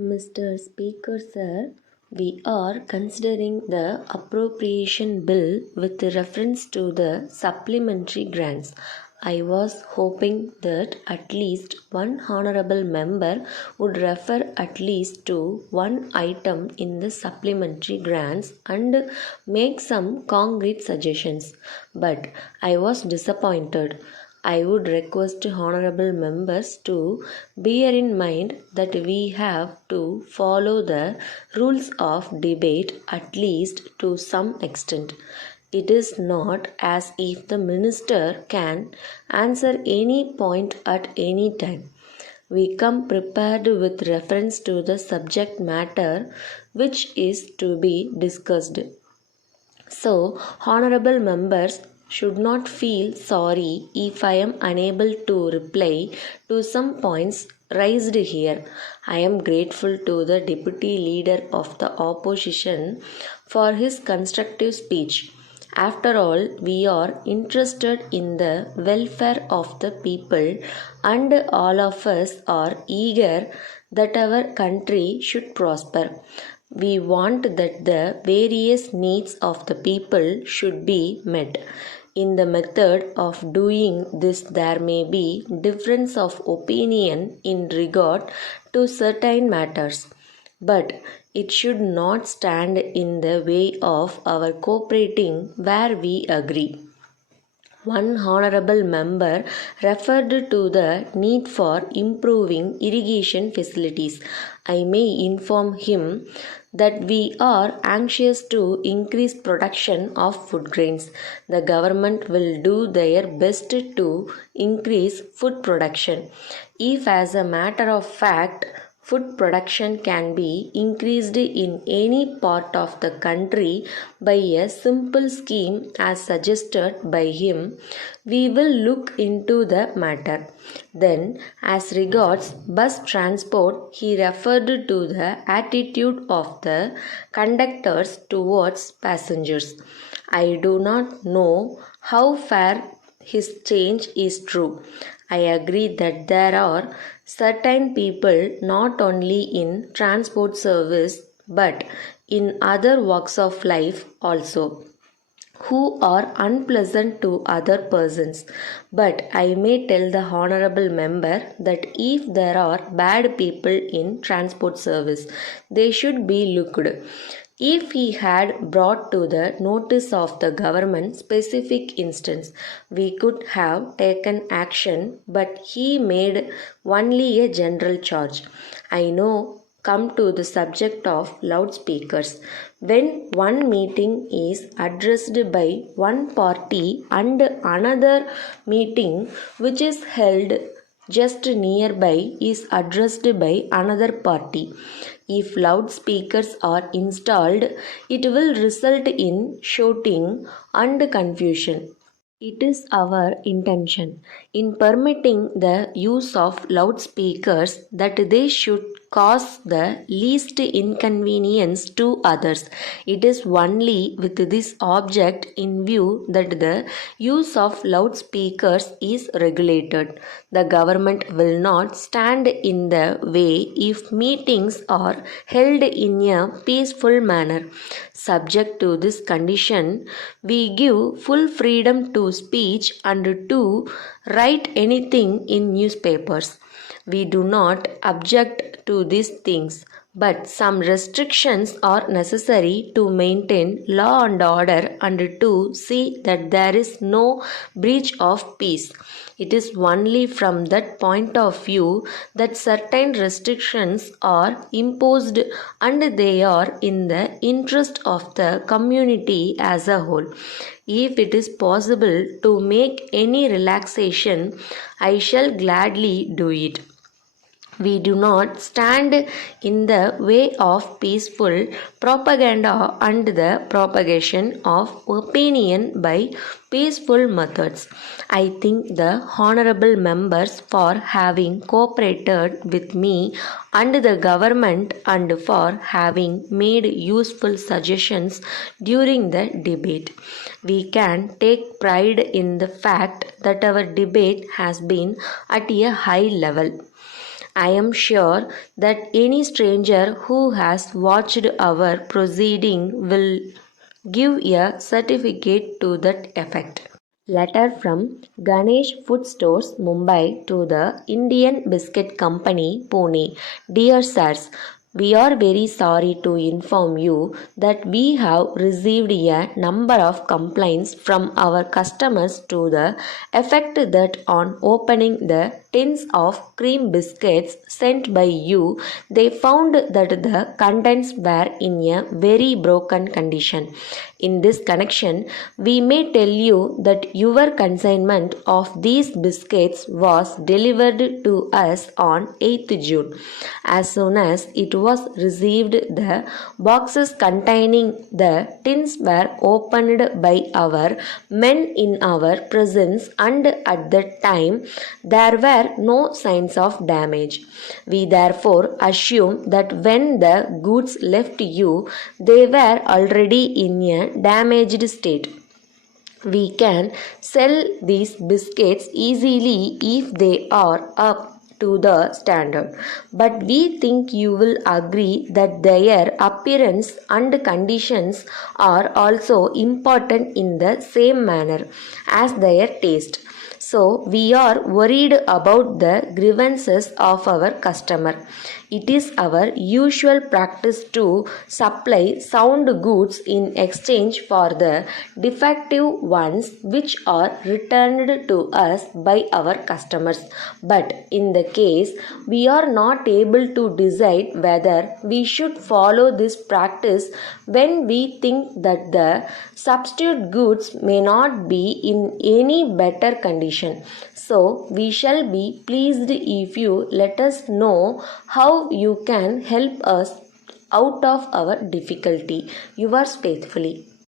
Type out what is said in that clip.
Mr. Speaker, sir, we are considering the appropriation bill with reference to the supplementary grants. I was hoping that at least one honorable member would refer at least to one item in the supplementary grants and make some concrete suggestions. But I was disappointed. I would request honorable members to bear in mind that we have to follow the rules of debate at least to some extent. It is not as if the minister can answer any point at any time. We come prepared with reference to the subject matter which is to be discussed. So, honorable members should not feel sorry if I am unable to reply to some points raised here. I am grateful to the deputy leader of the opposition for his constructive speech. After all, we are interested in the welfare of the people, and all of us are eager that our country should prosper. We want that the various needs of the people should be met. In the method of doing this, there may be difference of opinion in regard to certain matters, but it should not stand in the way of our cooperating where we agree. One honorable member referred to the need for improving irrigation facilities. I may inform him that we are anxious to increase production of food grains. The government will do their best to increase food production. If, as a matter of fact, food production can be increased in any part of the country by a simple scheme as suggested by him, we will look into the matter. Then, as regards bus transport, he referred to the attitude of the conductors towards passengers. I do not know how far his change is true. I agree that there are certain people not only in transport service but in other walks of life also who are unpleasant to other persons. But I may tell the honorable member that if there are bad people in transport service, they should be looked. If he had brought to the notice of the government specific instance, we could have taken action, but he made only a general charge. I know come to the subject of loudspeakers. When one meeting is addressed by one party and another meeting which is held just nearby is addressed by another party. If loudspeakers are installed, it will result in shouting and confusion. It is our intention in permitting the use of loudspeakers that they should cause the least inconvenience to others. It is only with this object in view that the use of loudspeakers is regulated. The government will not stand in the way if meetings are held in a peaceful manner. Subject to this condition, we give full freedom to speech and to write anything in newspapers. We do not object to these things, but some restrictions are necessary to maintain law and order and to see that there is no breach of peace. It is only from that point of view that certain restrictions are imposed and they are in the interest of the community as a whole. If it is possible to make any relaxation, I shall gladly do it. We do not stand in the way of peaceful propaganda and the propagation of opinion by peaceful methods. I thank the honorable members for having cooperated with me and the government and for having made useful suggestions during the debate. We can take pride in the fact that our debate has been at a high level. I am sure that any stranger who has watched our proceeding will give a certificate to that effect. Letter from Ganesh Food Stores, Mumbai to the Indian Biscuit Company, Pune. Dear Sirs, we are very sorry to inform you that we have received a number of complaints from our customers to the effect that on opening the tins of cream biscuits sent by you, they found that the contents were in a very broken condition. In this connection, we may tell you that your consignment of these biscuits was delivered to us on 8th June. As soon as it was received, the boxes containing the tins were opened by our men in our presence, and at that time there were no signs of damage. We therefore assume that when the goods left you, they were already in a damaged state. We can sell these biscuits easily if they are up to the standard, but we think you will agree that their appearance and conditions are also important in the same manner as their taste. So, we are worried about the grievances of our customer. It is our usual practice to supply sound goods in exchange for the defective ones which are returned to us by our customers. But in the case we are not able to decide whether we should follow this practice when we think that the substitute goods may not be in any better condition. So, we shall be pleased if you let us know how you can help us out of our difficulty. Yours faithfully.